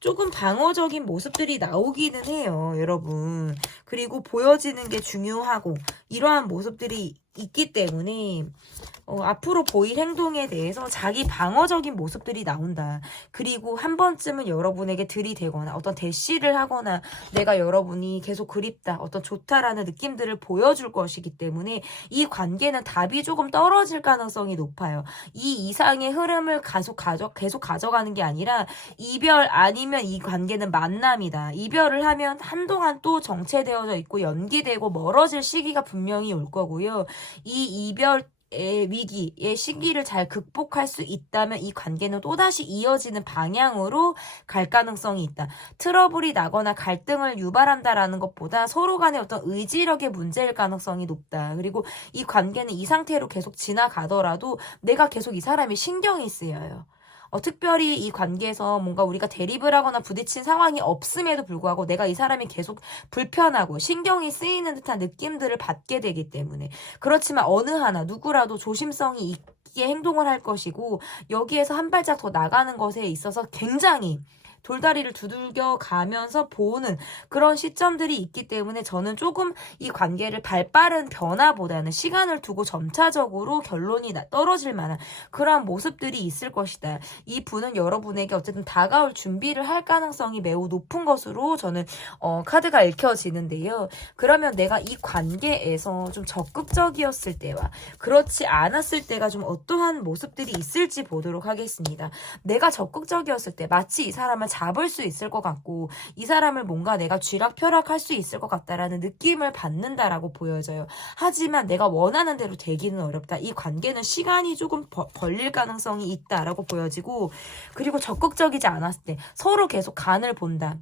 조금 방어적인 모습들이 나오기는 해요, 여러분. 그리고 보여지는 게 중요하고 이러한 모습들이 있기 때문에 앞으로 보일 행동에 대해서 자기 방어적인 모습들이 나온다. 그리고 한 번쯤은 여러분에게 들이대거나 어떤 대시를 하거나 내가 여러분이 계속 그립다, 어떤 좋다라는 느낌들을 보여줄 것이기 때문에 이 관계는 답이 조금 떨어질 가능성이 높아요. 이 이상의 흐름을 계속 가져가는 게 아니라 이별 아니면 이 관계는 만남이다. 이별을 하면 한동안 또 정체되어져 있고 연기되고 멀어질 시기가 분명히 올 거고요. 이 이별의 위기의 시기를 잘 극복할 수 있다면 이 관계는 또다시 이어지는 방향으로 갈 가능성이 있다. 트러블이 나거나 갈등을 유발한다라는 것보다 서로 간의 어떤 의지력의 문제일 가능성이 높다. 그리고 이 관계는 이 상태로 계속 지나가더라도 내가 계속 이 사람이 신경이 쓰여요. 특별히 이 관계에서 뭔가 우리가 대립을 하거나 부딪힌 상황이 없음에도 불구하고 내가 이 사람이 계속 불편하고 신경이 쓰이는 듯한 느낌들을 받게 되기 때문에, 그렇지만 어느 하나 누구라도 조심성이 있게 행동을 할 것이고 여기에서 한 발짝 더 나가는 것에 있어서 굉장히 돌다리를 두들겨 가면서 보는 그런 시점들이 있기 때문에 저는 조금 이 관계를 발빠른 변화보다는 시간을 두고 점차적으로 결론이 떨어질 만한 그러한 모습들이 있을 것이다. 이 분은 여러분에게 어쨌든 다가올 준비를 할 가능성이 매우 높은 것으로 저는 카드가 읽혀지는데요. 그러면 내가 이 관계에서 좀 적극적이었을 때와 그렇지 않았을 때가 좀 어떠한 모습들이 있을지 보도록 하겠습니다. 내가 적극적이었을 때 마치 이 사람을 잡을 수 있을 것 같고 이 사람을 뭔가 내가 쥐락펴락할 수 있을 것 같다라는 느낌을 받는다라고 보여져요. 하지만 내가 원하는 대로 되기는 어렵다. 이 관계는 시간이 조금 걸릴 가능성이 있다라고 보여지고 그리고 적극적이지 않았을 때 서로 계속 간을 본다.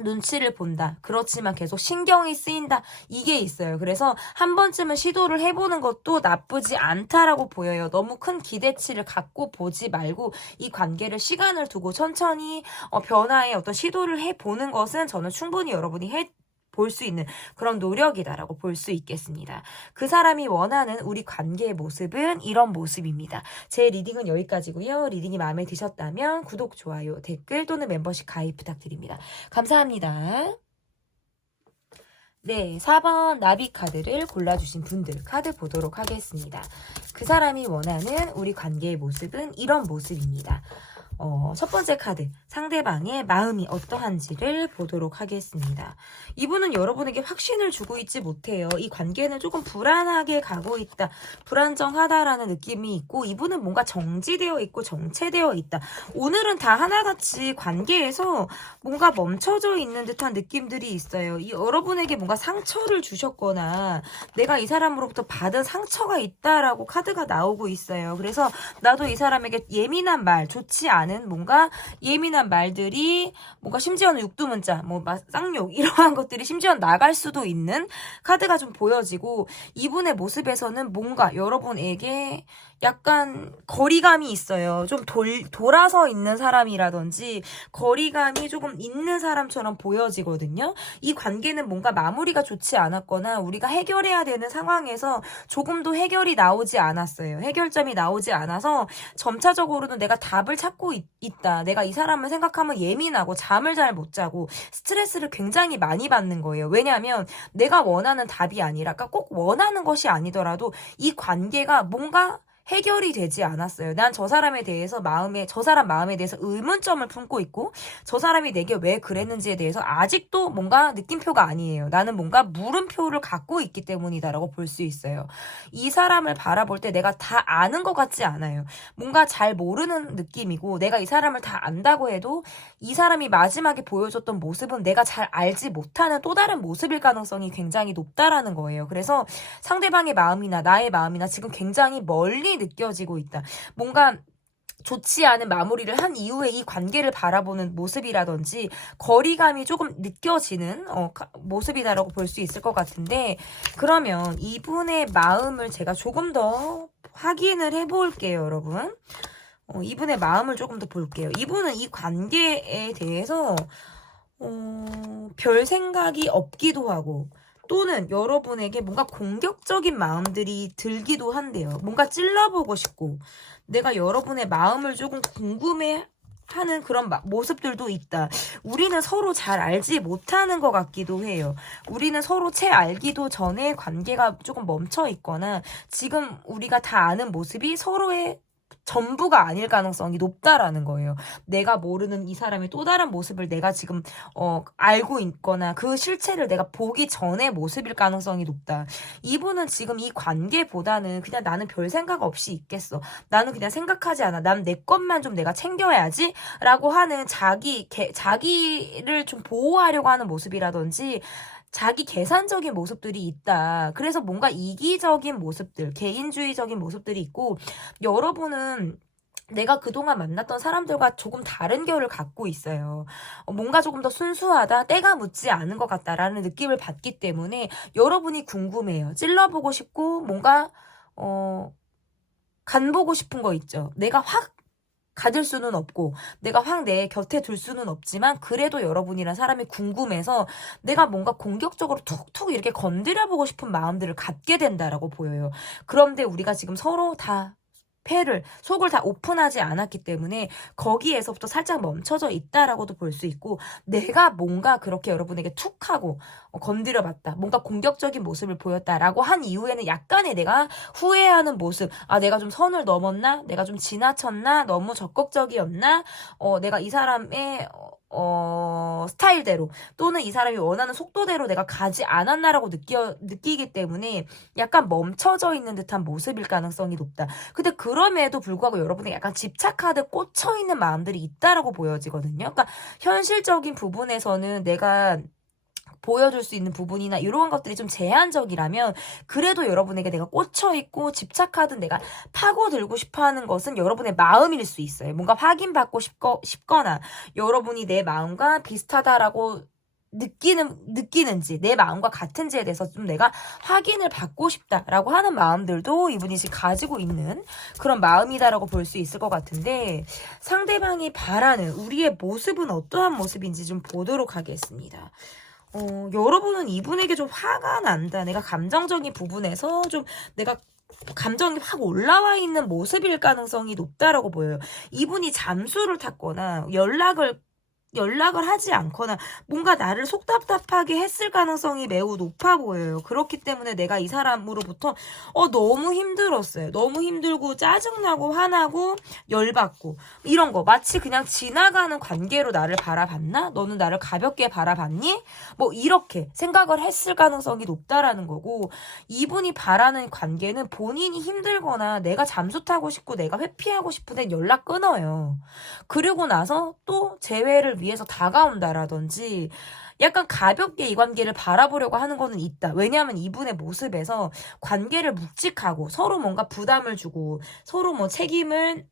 눈치를 본다. 그렇지만 계속 신경이 쓰인다. 이게 있어요. 그래서 한 번쯤은 시도를 해보는 것도 나쁘지 않다라고 보여요. 너무 큰 기대치를 갖고 보지 말고 이 관계를 시간을 두고 천천히 변화의 어떤 시도를 해보는 것은 저는 충분히 여러분이 볼 수 있는 그런 노력이다라고 볼 수 있겠습니다. 그 사람이 원하는 우리 관계의 모습은 이런 모습입니다. 제 리딩은 여기까지고요. 리딩이 마음에 드셨다면 구독, 좋아요, 댓글 또는 멤버십 가입 부탁드립니다. 감사합니다. 네, 4번 나비 카드를 골라주신 분들 카드 보도록 하겠습니다. 그 사람이 원하는 우리 관계의 모습은 이런 모습입니다. 첫 번째 카드, 상대방의 마음이 어떠한지를 보도록 하겠습니다. 이분은 여러분에게 확신을 주고 있지 못해요. 이 관계는 조금 불안하게 가고 있다. 불안정하다라는 느낌이 있고 이분은 뭔가 정지되어 있고 정체되어 있다. 오늘은 다 하나같이 관계에서 뭔가 멈춰져 있는 듯한 느낌들이 있어요. 여러분에게 뭔가 상처를 주셨거나 내가 이 사람으로부터 받은 상처가 있다라고 카드가 나오고 있어요. 그래서 나도 이 사람에게 예민한 말, 좋지 않은 뭔가 예민한 말들이 뭔가 심지어는 육두문자, 쌍욕 이러한 것들이 심지어 나갈 수도 있는 카드가 좀 보여지고 이분의 모습에서는 뭔가 여러분에게 약간 거리감이 있어요. 좀 돌아서 있는 사람이라든지 거리감이 조금 있는 사람처럼 보여지거든요. 이 관계는 뭔가 마무리가 좋지 않았거나 우리가 해결해야 되는 상황에서 조금도 해결이 나오지 않았어요. 해결점이 나오지 않아서 점차적으로는 내가 답을 찾고 있다. 내가 이 사람을 생각하면 예민하고 잠을 잘 못 자고 스트레스를 굉장히 많이 받는 거예요. 왜냐하면 내가 원하는 답이 아니라 그러니까 꼭 원하는 것이 아니더라도 이 관계가 뭔가 해결이 되지 않았어요. 난 저 사람에 대해서 저 사람 마음에 대해서 의문점을 품고 있고 저 사람이 내게 왜 그랬는지에 대해서 아직도 뭔가 느낌표가 아니에요. 나는 뭔가 물음표를 갖고 있기 때문이다라고 볼 수 있어요. 이 사람을 바라볼 때 내가 다 아는 것 같지 않아요. 뭔가 잘 모르는 느낌이고 내가 이 사람을 다 안다고 해도 이 사람이 마지막에 보여줬던 모습은 내가 잘 알지 못하는 또 다른 모습일 가능성이 굉장히 높다라는 거예요. 그래서 상대방의 마음이나 나의 마음이나 지금 굉장히 멀리 느껴지고 있다. 뭔가 좋지 않은 마무리를 한 이후에 이 관계를 바라보는 모습이라든지 거리감이 조금 느껴지는 모습이다라고 볼 수 있을 것 같은데 그러면 이분의 마음을 제가 조금 더 확인을 해볼게요, 여러분. 이분의 마음을 조금 더 볼게요. 이분은 이 관계에 대해서 별 생각이 없기도 하고 또는 여러분에게 뭔가 공격적인 마음들이 들기도 한대요. 뭔가 찔러보고 싶고 내가 여러분의 마음을 조금 궁금해하는 그런 모습들도 있다. 우리는 서로 잘 알지 못하는 것 같기도 해요. 우리는 서로 채 알기도 전에 관계가 조금 멈춰 있거나 지금 우리가 다 아는 모습이 서로의 전부가 아닐 가능성이 높다라는 거예요. 내가 모르는 이 사람의 또 다른 모습을 내가 지금 알고 있거나 그 실체를 내가 보기 전의 모습일 가능성이 높다. 이분은 지금 이 관계보다는 그냥 나는 별 생각 없이 있겠어. 나는 그냥 생각하지 않아. 난 내 것만 좀 내가 챙겨야지 라고 하는 자기를 좀 보호하려고 하는 모습이라든지 자기 계산적인 모습들이 있다. 그래서 뭔가 이기적인 모습들, 개인주의적인 모습들이 있고 여러분은 내가 그동안 만났던 사람들과 조금 다른 결을 갖고 있어요. 뭔가 조금 더 순수하다, 때가 묻지 않은 것 같다라는 느낌을 받기 때문에 여러분이 궁금해요. 찔러보고 싶고 뭔가 간보고 싶은 거 있죠. 내가 확 가질 수는 없고 내가 확 내 곁에 둘 수는 없지만 그래도 여러분이란 사람이 궁금해서 내가 뭔가 공격적으로 툭툭 이렇게 건드려보고 싶은 마음들을 갖게 된다라고 보여요. 그런데 우리가 지금 서로 다 속을 다 오픈하지 않았기 때문에 거기에서부터 살짝 멈춰져 있다라고도 볼 수 있고, 내가 뭔가 그렇게 여러분에게 툭 하고 건드려봤다, 뭔가 공격적인 모습을 보였다라고 한 이후에는 약간의 내가 후회하는 모습, 아 내가 좀 선을 넘었나, 내가 좀 지나쳤나, 너무 적극적이었나, 내가 이 사람의 스타일대로 또는 이 사람이 원하는 속도대로 내가 가지 않았나라고 느끼기 때문에 약간 멈춰져 있는 듯한 모습일 가능성이 높다. 근데 그럼에도 불구하고 여러분에게 약간 집착하듯 꽂혀있는 마음들이 있다라고 보여지거든요. 그러니까 현실적인 부분에서는 내가 보여줄 수 있는 부분이나 이러한 것들이 좀 제한적이라면, 그래도 여러분에게 내가 꽂혀있고 집착하든 내가 파고들고 싶어하는 것은 여러분의 마음일 수 있어요. 뭔가 확인받고 싶거나 여러분이 내 마음과 비슷하다라고 느끼는지, 내 마음과 같은지에 대해서 좀 내가 확인을 받고 싶다라고 하는 마음들도 이분이 지금 가지고 있는 그런 마음이다라고 볼 수 있을 것 같은데, 상대방이 바라는 우리의 모습은 어떠한 모습인지 좀 보도록 하겠습니다. 여러분은 이분에게 좀 화가 난다, 내가 감정적인 부분에서 좀 내가 감정이 확 올라와 있는 모습일 가능성이 높다라고 보여요. 이분이 잠수를 탔거나 연락을 하지 않거나 뭔가 나를 속답답하게 했을 가능성이 매우 높아 보여요. 그렇기 때문에 내가 이 사람으로부터 너무 힘들었어요. 너무 힘들고 짜증나고 화나고 열받고 이런 거, 마치 그냥 지나가는 관계로 나를 바라봤나? 너는 나를 가볍게 바라봤니? 뭐 이렇게 생각을 했을 가능성이 높다라는 거고, 이분이 바라는 관계는 본인이 힘들거나 내가 잠수 타고 싶고 내가 회피하고 싶은데 연락 끊어요. 그리고 나서 또 재회를 위해서 다가온다라든지 약간 가볍게 이 관계를 바라보려고 하는 거는 있다. 왜냐하면 이분의 모습에서 관계를 묵직하고 서로 뭔가 부담을 주고 서로 뭐 책임을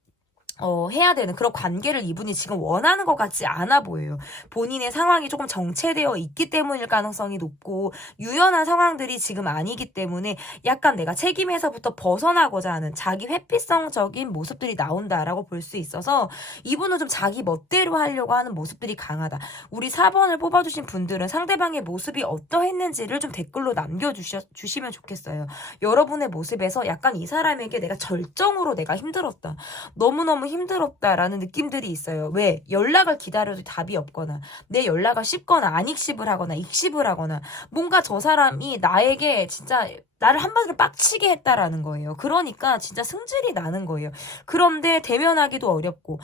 해야 되는 그런 관계를 이분이 지금 원하는 것 같지 않아 보여요. 본인의 상황이 조금 정체되어 있기 때문일 가능성이 높고, 유연한 상황들이 지금 아니기 때문에 약간 내가 책임에서부터 벗어나고자 하는 자기 회피성적인 모습들이 나온다라고 볼 수 있어서, 이분은 좀 자기 멋대로 하려고 하는 모습들이 강하다. 우리 4번을 뽑아주신 분들은 상대방의 모습이 어떠했는지를 좀 댓글로 남겨주시면 좋겠어요. 여러분의 모습에서 약간 이 사람에게 내가 절정으로 내가 힘들었다, 너무너무 힘들었다라는 느낌들이 있어요. 왜? 연락을 기다려도 답이 없거나 내 연락을 씹거나 안 익십을 하거나 익십을 하거나 뭔가 저 사람이 나에게 진짜 나를 한마디로 빡치게 했다라는 거예요. 그러니까 진짜 승질이 나는 거예요. 그런데 대면하기도 어렵고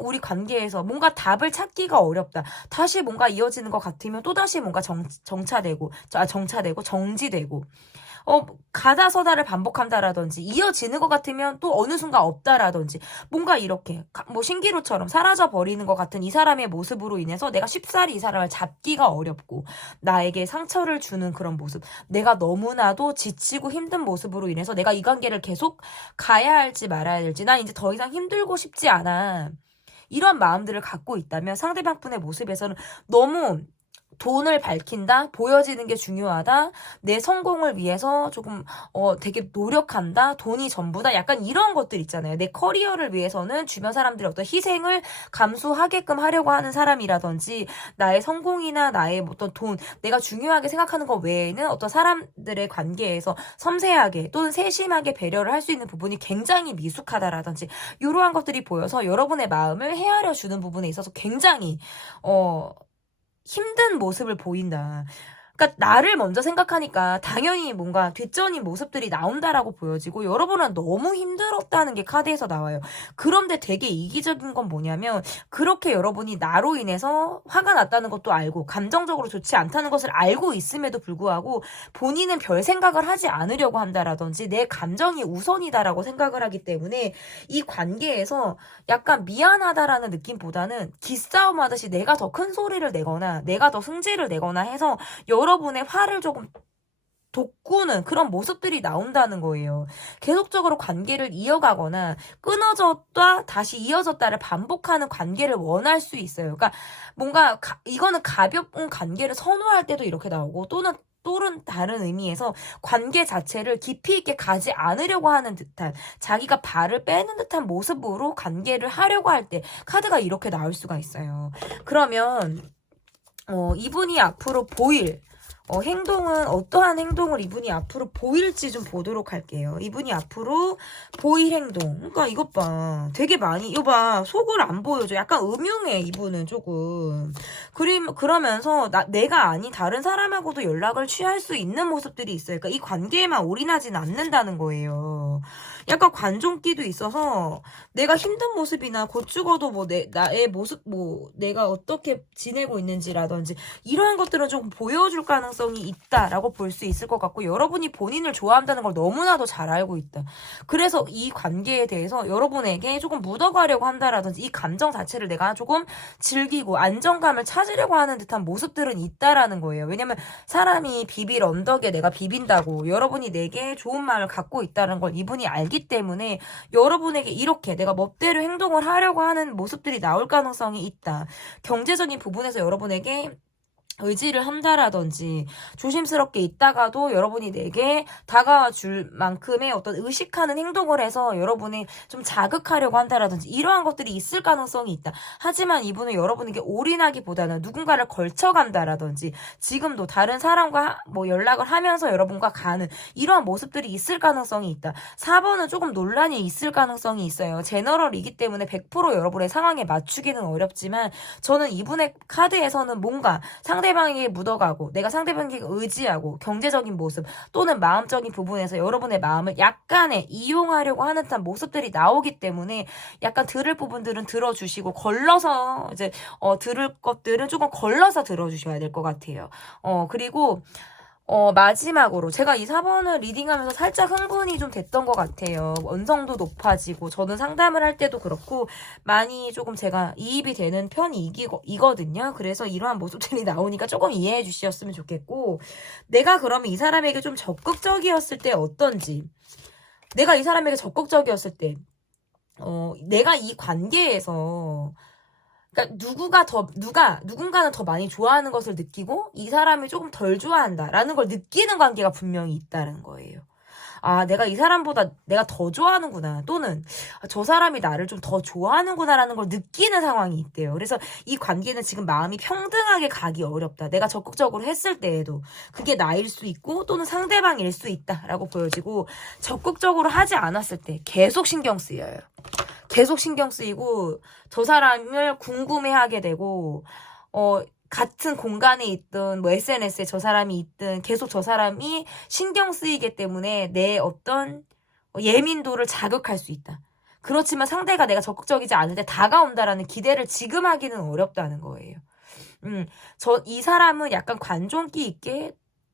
우리 관계에서 뭔가 답을 찾기가 어렵다, 다시 뭔가 이어지는 것 같으면 또다시 뭔가 정차되고 정지되고 가다 서다를 반복한다라든지, 이어지는 것 같으면 또 어느 순간 없다라든지, 뭔가 이렇게 뭐 신기루처럼 사라져 버리는 것 같은 이 사람의 모습으로 인해서 내가 쉽사리 이 사람을 잡기가 어렵고, 나에게 상처를 주는 그런 모습, 내가 너무나도 지치고 힘든 모습으로 인해서 내가 이 관계를 계속 가야 할지 말아야 될지, 난 이제 더 이상 힘들고 싶지 않아, 이런 마음들을 갖고 있다면 상대방 분의 모습에서는 너무 돈을 밝힌다, 보여지는 게 중요하다, 내 성공을 위해서 조금 되게 노력한다, 돈이 전부다, 약간 이런 것들 있잖아요. 내 커리어를 위해서는 주변 사람들의 어떤 희생을 감수하게끔 하려고 하는 사람이라든지, 나의 성공이나 나의 어떤 돈, 내가 중요하게 생각하는 것 외에는 어떤 사람들의 관계에서 섬세하게 또는 세심하게 배려를 할 수 있는 부분이 굉장히 미숙하다라든지, 이러한 것들이 보여서 여러분의 마음을 헤아려 주는 부분에 있어서 굉장히 힘든 모습을 보인다. 그러니까 나를 먼저 생각하니까 당연히 뭔가 뒷전인 모습들이 나온다라고 보여지고, 여러분은 너무 힘들었다는 게 카드에서 나와요. 그런데 되게 이기적인 건 뭐냐면, 그렇게 여러분이 나로 인해서 화가 났다는 것도 알고 감정적으로 좋지 않다는 것을 알고 있음에도 불구하고 본인은 별 생각을 하지 않으려고 한다라든지 내 감정이 우선이다라고 생각을 하기 때문에, 이 관계에서 약간 미안하다라는 느낌보다는 기싸움 하듯이 내가 더 큰 소리를 내거나 내가 더 승질을 내거나 해서 여러분의 화를 조금 돋구는 그런 모습들이 나온다는 거예요. 계속적으로 관계를 이어가거나 끊어졌다 다시 이어졌다를 반복하는 관계를 원할 수 있어요. 그러니까 뭔가 이거는 가벼운 관계를 선호할 때도 이렇게 나오고, 또는 다른 의미에서 관계 자체를 깊이 있게 가지 않으려고 하는 듯한, 자기가 발을 빼는 듯한 모습으로 관계를 하려고 할 때 카드가 이렇게 나올 수가 있어요. 그러면 이분이 앞으로 보일 행동은 어떠한 행동을 이분이 앞으로 보일지 좀 보도록 할게요. 이분이 앞으로 보일 행동. 그러니까 이것 봐. 되게 많이, 이거 봐. 속을 안 보여줘. 약간 음흉해, 이분은 조금. 그러면서 내가 아닌 다른 사람하고도 연락을 취할 수 있는 모습들이 있어요. 그러니까 이 관계에만 올인하진 않는다는 거예요. 약간 관종기도 있어서 내가 힘든 모습이나 곧 죽어도 뭐 나의 모습, 뭐 내가 어떻게 지내고 있는지라든지 이러한 것들은 좀 보여줄 가능성이 있다라고 볼 수 있을 것 같고, 여러분이 본인을 좋아한다는 걸 너무나도 잘 알고 있다. 그래서 이 관계에 대해서 여러분에게 조금 묻어가려고 한다라든지 이 감정 자체를 내가 조금 즐기고 안정감을 찾으려고 하는 듯한 모습들은 있다라는 거예요. 왜냐면 사람이 비빌 언덕에 내가 비빈다고 여러분이 내게 좋은 마음을 갖고 있다는 걸 이분이 알기 때문에 여러분에게 이렇게 내가 멋대로 행동을 하려고 하는 모습들이 나올 가능성이 있다. 경제적인 부분에서 여러분에게 의지를 한다라든지 조심스럽게 있다가도 여러분이 내게 다가와 줄 만큼의 어떤 의식하는 행동을 해서 여러분이 좀 자극하려고 한다라든지 이러한 것들이 있을 가능성이 있다. 하지만 이분은 여러분에게 올인하기보다는 누군가를 걸쳐간다라든지 지금도 다른 사람과 뭐 연락을 하면서 여러분과 가는 이러한 모습들이 있을 가능성이 있다. 4번은 조금 논란이 있을 가능성이 있어요. 제너럴이기 때문에 100% 여러분의 상황에 맞추기는 어렵지만 저는 이분의 카드에서는 뭔가 상대방에게 묻어가고 내가 상대방에게 의지하고 경제적인 모습 또는 마음적인 부분에서 여러분의 마음을 약간의 이용하려고 하는 듯한 모습들이 나오기 때문에 약간 들을 부분들은 들어주시고 걸러서 이제 들을 것들은 조금 걸러서 들어주셔야 될 것 같아요. 그리고 마지막으로 제가 이 4번을 리딩하면서 살짝 흥분이 좀 됐던 것 같아요. 언성도 높아지고 저는 상담을 할 때도 그렇고 많이 조금 제가 이입이 되는 편이거든요. 그래서 이러한 모습들이 나오니까 조금 이해해 주셨으면 좋겠고, 내가 그러면 이 사람에게 좀 적극적이었을 때 어떤지, 내가 이 사람에게 적극적이었을 때 내가 이 관계에서 그러니까 누군가는 더 많이 좋아하는 것을 느끼고 이 사람이 조금 덜 좋아한다라는 걸 느끼는 관계가 분명히 있다는 거예요. 아, 내가 이 사람보다 내가 더 좋아하는구나. 또는 저 사람이 나를 좀 더 좋아하는구나라는 걸 느끼는 상황이 있대요. 그래서 이 관계는 지금 마음이 평등하게 가기 어렵다. 내가 적극적으로 했을 때에도 그게 나일 수 있고 또는 상대방일 수 있다라고 보여지고, 적극적으로 하지 않았을 때 계속 신경 쓰여요. 계속 신경 쓰이고 저 사람을 궁금해하게 되고 같은 공간에 있든 뭐 SNS에 저 사람이 있든 계속 저 사람이 신경 쓰이기 때문에 내 어떤 예민도를 자극할 수 있다. 그렇지만 상대가 내가 적극적이지 않은데 다가온다라는 기대를 지금 하기는 어렵다는 거예요. 이 사람은 약간 관종기 있게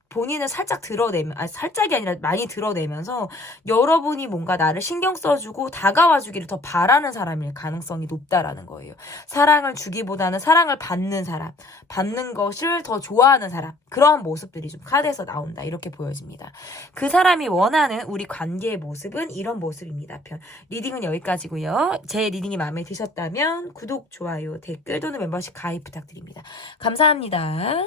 본인을 살짝 살짝이 아니라 많이 드러내면서 여러분이 뭔가 나를 신경 써주고 다가와주기를 더 바라는 사람일 가능성이 높다라는 거예요. 사랑을 주기보다는 사랑을 받는 사람, 받는 것을 더 좋아하는 사람, 그러한 모습들이 좀 카드에서 나온다, 이렇게 보여집니다. 그 사람이 원하는 우리 관계의 모습은 이런 모습입니다. 리딩은 여기까지고요. 제 리딩이 마음에 드셨다면 구독, 좋아요, 댓글 또는 멤버십 가입 부탁드립니다. 감사합니다.